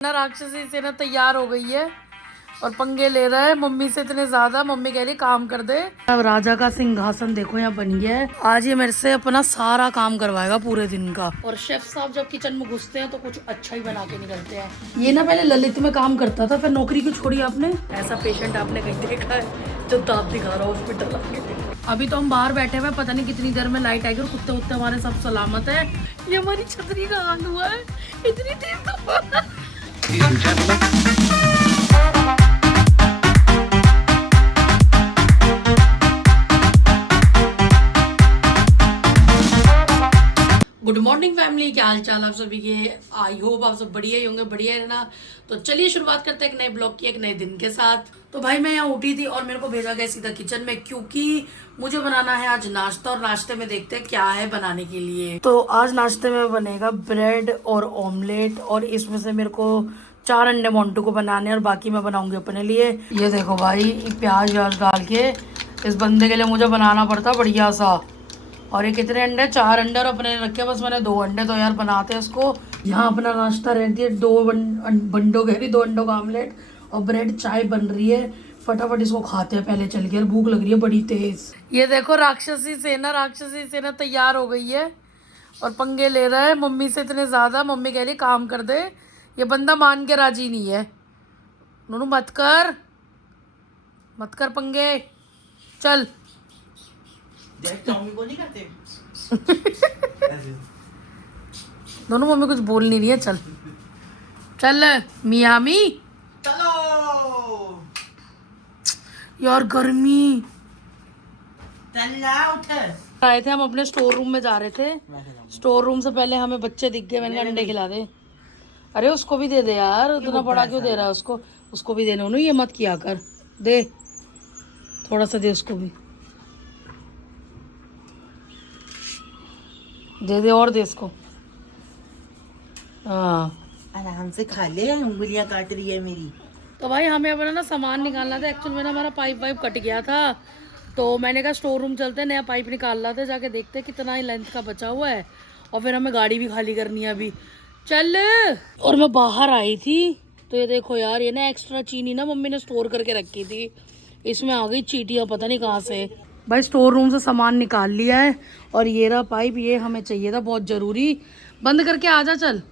ना राक्षसी सेना तैयार हो गई है और पंगे ले रहा है मम्मी से इतने ज्यादा। मम्मी कह रही काम कर दे। अब राजा का सिंहासन देखो यहाँ बन गया है। आज ये मेरे से अपना सारा काम करवाएगा पूरे दिन का। और शेफ साहब जब किचन में घुसते हैं तो कुछ अच्छा ही बना के निकलते हैं। ये ना पहले ललित में काम करता था, फिर नौकरी क्यों छोड़ी आपने? ऐसा पेशेंट आपने कहीं देखा है जो दांत दिखा रहा हॉस्पिटल आके? अभी तो हम बाहर बैठे हुए, पता नहीं कितनी देर में लाइट आएगी और कुत्ते उत्ते हमारे सब सलामत है। ये हमारी छतरी का हाल हुआ है, इतनी तेज गुड मॉर्निंग फैमिली, क्या हाल चाल आप सभी के? आई होप आप सब बढ़िया ही होंगे, बढ़िया है ना। तो चलिए शुरुआत करते हैं एक नए ब्लॉग की, एक नए दिन के साथ। तो भाई मैं यहाँ उठी थी और मेरे को भेजा गया सीधा किचन में, क्योंकि मुझे बनाना है आज नाश्ता। और नाश्ते में देखते हैं क्या है बनाने के लिए। तो आज नाश्ते में बनेगा ब्रेड और ऑमलेट, और इसमें से मेरे को 4 अंडे मोन्टू को बनाने और बाकी मैं बनाऊंगी अपने लिए। ये देखो भाई, प्याज व्याज डाल के इस बंदे के लिए मुझे बनाना पड़ता बढ़िया सा। और ये कितने अंडे? 4 अंडे और अपने रखे बस मैंने 2 अंडे। तो यार बनाते हैं इसको। यहाँ अपना नाश्ता रहती है 2 बंडों कह रही 2 अंडों का ऑमलेट और ब्रेड, चाय बन रही है। फटाफट इसको खाते हैं पहले चल के, भूख लग रही है बड़ी तेज। ये देखो राक्षसी सेना तैयार हो गई है और पंगे ले रहा है मम्मी से इतने ज्यादा। मम्मी कह रही काम कर दे, ये बंदा मान के राजी नहीं है। नूनू मत कर पंगे, चल। नहीं करते दोनों मम्मी कुछ बोल नहीं रही है। चल चल मियामी, चलो यार गर्मी। उठ। आए थे हम अपने स्टोर रूम में जा रहे थे। स्टोर रूम से पहले हमें बच्चे दिख गए, मैंने कहा अंडे खिला दे। अरे उसको भी दे दे यार, इतना बड़ा क्यों दे रहा है उसको? उसको भी देना, ये मत किया कर, दे थोड़ा सा, दे उसको भी, दे दे और दे इसको। हाँ आराम से खा ले, उंगलियां काट रही है मेरी। तो भाई हमें अपना ना सामान निकालना था। एक्चुअल में ना हमारा पाइप वाइप कट गया था, तो मैंने कहा स्टोर रूम चलते हैं, नया पाइप निकाल रहा था, जाके देखते हैं कितना ही लेंथ का बचा हुआ है। और फिर हमें गाड़ी भी खाली करनी है अभी, चल। और मैं बाहर आई थी तो ये देखो यार, ये ना एक्स्ट्रा चीनी ना मम्मी ने स्टोर करके रखी थी, इसमें आ गई चींटियाँ पता नहीं कहाँ से। भाई स्टोर रूम से सामान निकाल लिया है और ये रहा पाइप, ये हमें चाहिए था बहुत ज़रूरी। बंद करके आजा चल।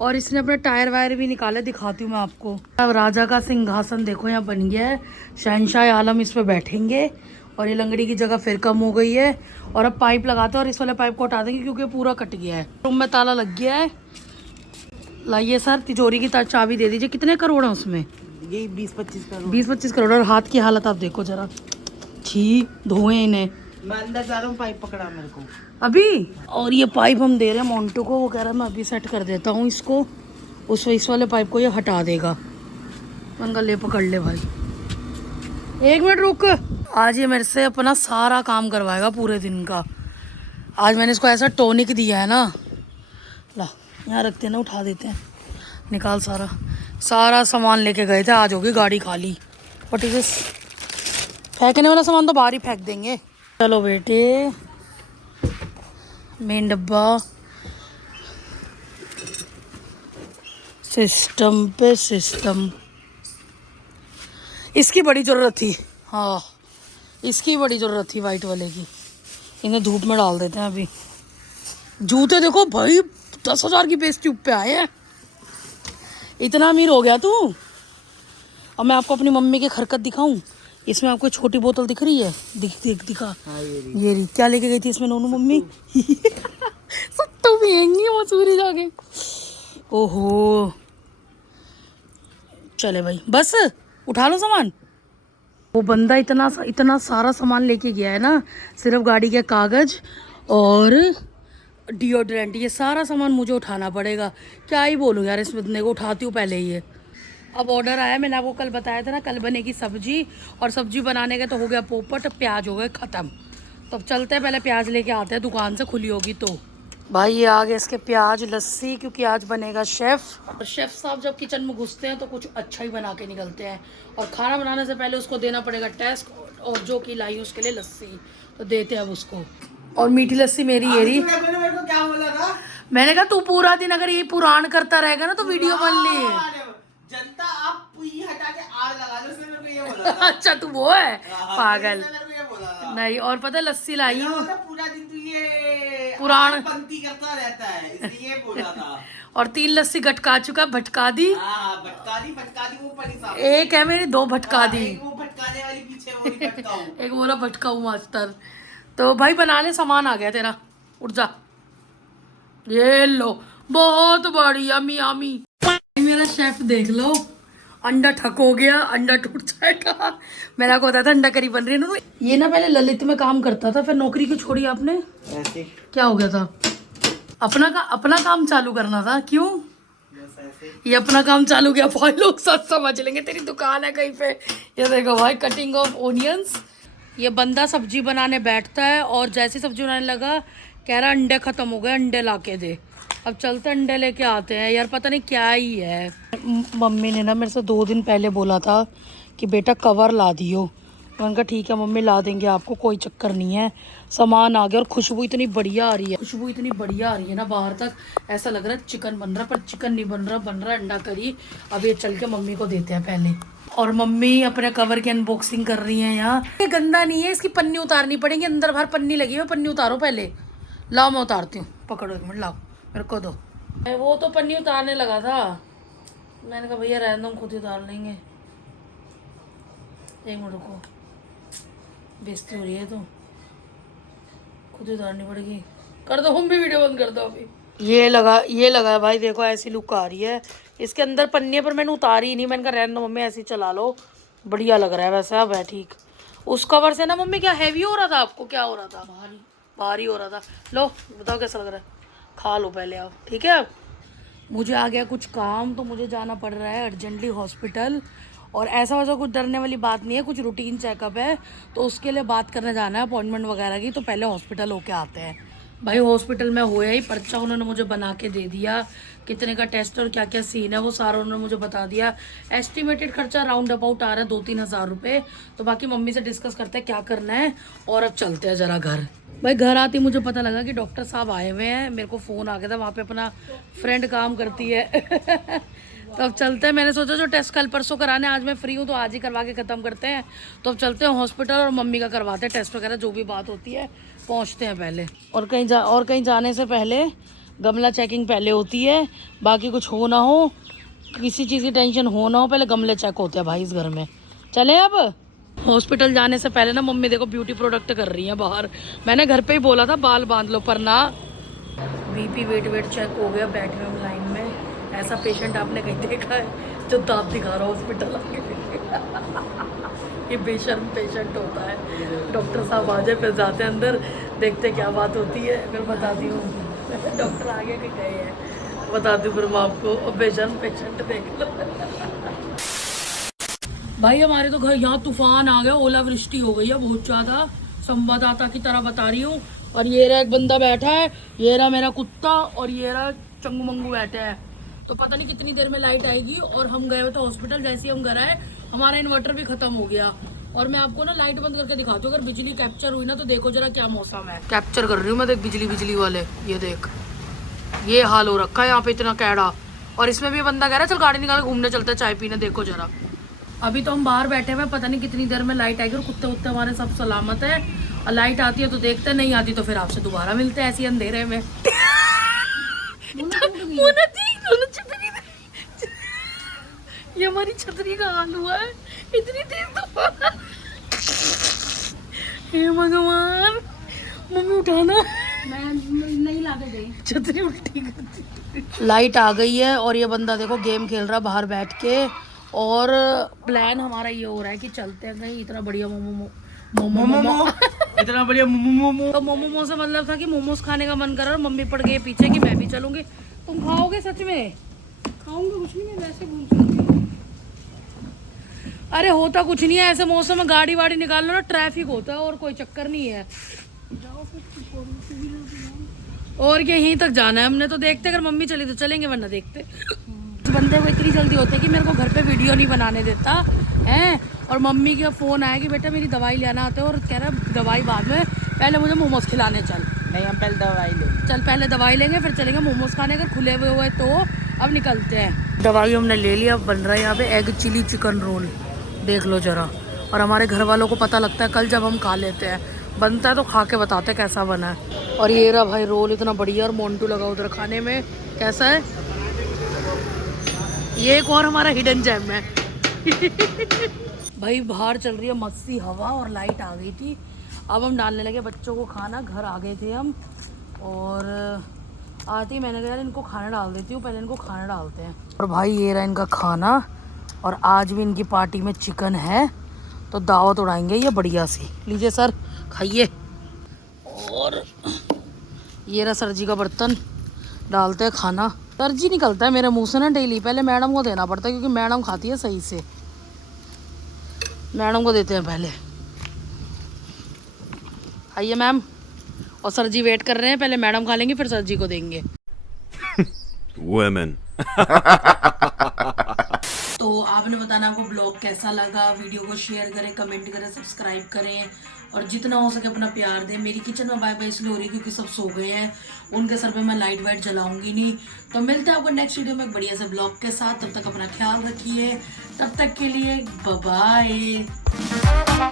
और इसने अपने टायर वायर भी निकाले, दिखाती हूँ मैं आपको। अब राजा का सिंहासन देखो यहाँ बन गया है, शहंशाह आलम इस पे बैठेंगे। और ये लंगड़ी की जगह फिर कम हो गई है। और अब पाइप लगाते हैं और इस वाले पाइप को हटा देंगे क्योंकि पूरा कट गया है। रूम में ताला लग गया है। लाइए सर, तिजोरी की चाबी दे दीजिए। कितने करोड़ है उसमें? ये 20-25 करोड़। 20-25 करोड़। और हाथ की हालत आप देखो जरा, छी धोए इन्हें। मैं अंदर जा रहा हूँ, पाइप पकड़ा मेरे को अभी। और ये पाइप हम दे रहे हैं मोन्टू को, वो कह रहा है मैं अभी सेट कर देता हूँ इसको। इस वाले पाइप को ये हटा देगा। मंगल ले पकड़ ले भाई, 1 मिनट रुक। आज ये मेरे से अपना सारा काम करवाएगा पूरे दिन का। आज मैंने इसको ऐसा टॉनिक दिया है ना, ला यहाँ रखते हैं ना, उठा देते हैं। निकाल सारा सामान लेके गए थे, आज होगी गाड़ी खाली। What is this? फेंकने वाला सामान तो बाहर ही फेंक देंगे। चलो बेटे, मेन डब्बा, सिस्टम पे सिस्टम। इसकी बड़ी ज़रूरत थी, हाँ इसकी बड़ी ज़रूरत थी वाइट वाले की। इन्हें धूप में डाल देते हैं अभी। जूते देखो भाई, 10,000 की बेइज्जती पे आए हैं। इतना अमीर हो गया तू। अब मैं आपको अपनी मम्मी की हरकत दिखाऊं। इसमें आपको छोटी बोतल दिख रही है? दिखा। हाँ, ये रही। क्या लेके गई थी इसमें नोनू मम्मी? सत्तू पियेंगी मसूरी जाके। ओहो, चले भाई, बस उठा लो सामान। वो बंदा इतना सारा सामान लेके गया है ना, सिर्फ गाड़ी के कागज और डिओड्रेंट, ये सारा सामान मुझे उठाना पड़ेगा। क्या ही बोलूँ यार इस बंदे को, उठाती हूँ पहले ही। ये अब ऑर्डर आया, मैंने आपको कल बताया था ना, कल बनेगी सब्जी। और सब्जी बनाने का तो हो गया पोपट, प्याज हो गए ख़त्म। तो अब चलते हैं, पहले प्याज लेके आते हैं, दुकान से खुली होगी तो। भाई ये आ गए इसके प्याज, लस्सी, क्योंकि आज बनेगा शेफ़। और शेफ़ साहब जब किचन में घुसते हैं तो कुछ अच्छा ही बना के निकलते हैं। और खाना बनाने से पहले उसको देना पड़ेगा टेस्ट, और जो कि लाई उसके लिए लस्सी, तो देते हैं अब उसको। और मीठी लस्सी मेरी ये रही। मेरे को क्या बोला था? मैंने कहा तू पूरा दिन अगर ये पुराण करता रहेगा ना तो वीडियो बन ले। अच्छा तू वो है पागल। इसने मेरे को ये बोला था। नहीं, और पता है लस्सी लाई मैंने हूँ बोला पूरा दिन तू ये पुराण पंक्ति करता रहता है, इसलिए ये बोला था। और 3 लस्सी गटका चुका, भटका दी। हाँ, भटका दी वो पड़ी साहब। एक है मेरी, 2 भटका दी। एक वो भटकाने वाली पीछे वो नहीं भटकाऊं। एक बोला भटकाऊ मास्टर। तो भाई बना ले, सामान आ गया तेरा, उठ जा। ये लो, बहुत बढ़िया मियामी। मेरा शेफ देख लो, अंडा ठक हो गया, अंडा टूट जाएगा। मेरा को होता था अंडा करी बन रही है ना। ये ना पहले ललित में काम करता था, फिर नौकरी क्यों छोड़ी आपने? ऐसे क्या हो गया था? अपना काम चालू करना था, क्यों? बस ऐसे। ये अपना काम चालू किया, भाई लोग सब समझ लेंगे तेरी दुकान है कहीं पे। ये देखो भाई, कटिंग ऑफ ओनियंस। ये बंदा सब्जी बनाने बैठता है और जैसी सब्जी बनाने लगा कह रहा अंडे खत्म हो गए, अंडे ला के दे। अब चलते अंडे लेके आते हैं यार, पता नहीं क्या ही है। मम्मी ने ना मेरे से 2 दिन पहले बोला था कि बेटा कवर ला दियो। मैंने कहा ठीक है मम्मी, ला देंगे आपको, कोई चक्कर नहीं है। सामान आ गया और खुशबू इतनी बढ़िया आ रही है, खुशबू इतनी बढ़िया आ रही है ना बाहर तक। ऐसा लग रहा है चिकन बन रहा है, पर चिकन नहीं बन रहा, बन रहा है अंडा करी। अब ये चल के मम्मी को देते हैं पहले। और मम्मी अपने कवर की अनबॉक्सिंग कर रही हैं यहाँ। ये गंदा नहीं है, इसकी पन्नी उतारनी पड़ेगी, अंदर बाहर पन्नी लगी है, पन्नी उतारो पहले। लाओ मैं उतारती हूँ, पकड़ो 1 मिनट, लाओ मेरे को दो। वो तो पन्नी उतारने लगा था, मैंने कहा भैया रहने दो, हम खुद ही उतार लेंगे। 1 मिनट रुको, बेइज्जती हो रही है तो खुद ही उतारनी पड़ेगी। कर दो, हम भी वीडियो बंद कर दो अभी। ये लगा है भाई, देखो ऐसी लुक आ रही है। इसके अंदर पन्नी है पर मैंने उतारी ही नहीं, मैंने कहा रहने दो मम्मी, ऐसे ही चला लो, बढ़िया लग रहा है वैसे। अब है ठीक। उस कवर से ना मम्मी क्या हैवी हो रहा था आपको? क्या हो रहा था? भारी हो रहा था। लो बताओ कैसा लग रहा है, खा लो पहले आप, ठीक है। मुझे आ गया कुछ काम, तो मुझे जाना पड़ रहा है अर्जेंटली हॉस्पिटल। और ऐसा वैसा कुछ डरने वाली बात नहीं है, कुछ रूटीन चेकअप है, तो उसके लिए बात करने जाना है अपॉइंटमेंट वगैरह की। तो पहले हॉस्पिटल होके आते हैं। भाई हॉस्पिटल में होया ही, पर्चा उन्होंने मुझे बना के दे दिया, कितने का टेस्ट और क्या क्या सीन है वो सारा उन्होंने मुझे बता दिया। एस्टिमेटेड खर्चा राउंड अबाउट आ रहा है 2-3 हज़ार रुपये। तो बाकी मम्मी से डिस्कस करते हैं क्या करना है, और अब चलते हैं ज़रा घर। भाई घर आती मुझे पता लगा कि डॉक्टर साहब आए हुए हैं, मेरे को फ़ोन आ गया था, वहाँ पे अपना फ्रेंड काम करती है। तो अब चलते हैं, मैंने सोचा जो टेस्ट कल परसों कराने, आज मैं फ्री हूँ तो आज ही करवा के ख़त्म करते हैं। तो अब चलते हैं हॉस्पिटल और मम्मी का करवाते हैं टेस्ट वगैरह, जो भी बात होती है पहुँचते हैं पहले। और कहीं जाने से पहले गमला चेकिंग पहले होती है, बाकी कुछ हो ना हो, किसी चीज़ की टेंशन हो ना हो, पहले गमले चेक होते हैं भाई इस घर में। चलें अब हॉस्पिटल जाने से पहले ना मम्मी देखो ब्यूटी प्रोडक्ट कर रही है बाहर। मैंने घर पे ही बोला था बाल बांध लो, पर ना। बीपी वेट चेक हो गया, बैठे हुए लाइन में। ऐसा पेशेंट आपने कहीं देखा है जो दांत दिखा रहा हॉस्पिटल आके? ये बेशर्म पेशेंट होता है। डॉक्टर साहब आ जाए फिर जाते हैं अंदर, देखते क्या बात होती है, फिर बताती हूँ। डॉक्टर आगे के गए हैं, बताती हूँ फिर मैं आपको। और बेशर्म पेशेंट देख लो। भाई हमारे तो घर यहाँ तूफान आ गया, ओलावृष्टि हो गई है बहुत ज़्यादा, संवाददाता की तरह बता रही हूँ। और ये रहा एक बंदा बैठा है, ये रहा मेरा कुत्ता, और ये रहा चंगू मंगू बैठे हैं। तो पता नहीं कितनी देर में लाइट आएगी। और हम गए हुए थे हॉस्पिटल, जैसे ही हम घर आए हमारा इन्वर्टर भी खत्म हो गया। और मैं आपको ना लाइट बंद करके दिखाती हूँ, अगर बिजली कैप्चर हुई ना तो देखो जरा क्या मौसम है। कैप्चर कर रही हूँ मैं, देख बिजली वाले, ये देख ये हाल हो रखा है यहाँ पे, इतना कैड़ा। और इसमें भी बंदा कह रहा है चल गाड़ी निकाल घूमने चलते हैं चाय पीने, देखो जरा। अभी तो हम बाहर बैठे हुए, पता नहीं कितनी देर में लाइट आएगी। और कुत्ते उत्ते हमारे सब सलामत है। और लाइट आती है तो देखते, नहीं आती तो फिर आपसे दोबारा मिलते हैं ऐसी अंधेरे में। ये हमारी छतरी का हाल हुआ है, इतनी तेज तूफान। हे भगवान, मम्मी उठाना, मैं नहीं लाके गई, छतरी उल्टी करती। लाइट आ गई है और ये बंदा देखो गेम खेल रहा बाहर बैठ के। और प्लान हमारा ये हो रहा है कि चलते हैं कहीं, इतना बढ़िया मोमो इतना बढ़िया मोमो। तो मोमो से मतलब था कि मोमोज खाने का मन कर रहा है। मम्मी पड़ गई पीछे कि मैं भी चलूंगी। तुम खाओगे सच में? खाऊंगी कुछ नहीं, मैं वैसे घूम सकती हूँ। अरे होता कुछ नहीं है ऐसे मौसम में, गाड़ी वाड़ी निकाल लो ना, ट्रैफिक होता है और कोई चक्कर नहीं है। और यहीं तक जाना है हमने, तो देखते अगर मम्मी चली तो चलेंगे, वरना देखते। बंदे को इतनी जल्दी होती है कि मेरे को घर पे वीडियो नहीं बनाने देता है। और मम्मी का फ़ोन आया कि बेटा मेरी दवाई लेना आते हो, और कह रहा है दवाई बाद में, पहले मुझे मोमोज खिलाने चल। नहीं हम पहले दवाई लेंगे। चल पहले दवाई लेंगे फिर चलेंगे मोमोज खाने। अगर खुले हुए तो अब निकलते हैं। दवाई हमने ले लिया, अब बन रहा है यहाँ पे एग चिली चिकन रोल, देख लो जरा। और हमारे घर वालों को पता लगता है कल जब हम खा लेते हैं। बनता है तो खा के बताते हैं कैसा बना है। और ये रहा भाई रोल इतना बढ़िया, और मोन्टू लगा उधर खाने में। कैसा है ये? एक और हमारा हिडन जेम है। भाई बाहर चल रही है मस्त सी हवा और लाइट आ गई थी। अब हम डालने लगे बच्चों को खाना। घर आ गए थे हम और आते ही मैंने कहा यार इनको खाना डाल देती हूँ, पहले इनको खाना डालते हैं। और भाई ये रहा इनका खाना, और आज भी इनकी पार्टी में चिकन है तो दावत उड़ाएंगे ये बढ़िया सी। लीजिए सर खाइए। और ये रहा सर जी का बर्तन, डालते हैं खाना। सर जी निकलता है मेरे मुंह से ना डेली, पहले मैडम को देना पड़ता है क्योंकि मैडम खाती है सही से। मैडम को देते हैं पहले। आइए मैम। और सर जी वेट कर रहे हैं, पहले मैडम खा लेंगे फिर सर जी को देंगे। Women. तो आपने बताना आपको ब्लॉग कैसा लगा। वीडियो को शेयर करें, कमेंट करें, सब्सक्राइब करें और जितना हो सके अपना प्यार दें। मेरी किचन में बाय बाय इसलिए हो रही क्योंकि सब सो गए हैं, उनके सर पे मैं लाइट वाइट जलाऊंगी नहीं। तो मिलते हैं आपको नेक्स्ट वीडियो में एक बढ़िया से ब्लॉग के साथ। तब तक अपना ख्याल रखिए। तब तक के लिए बाय बाय।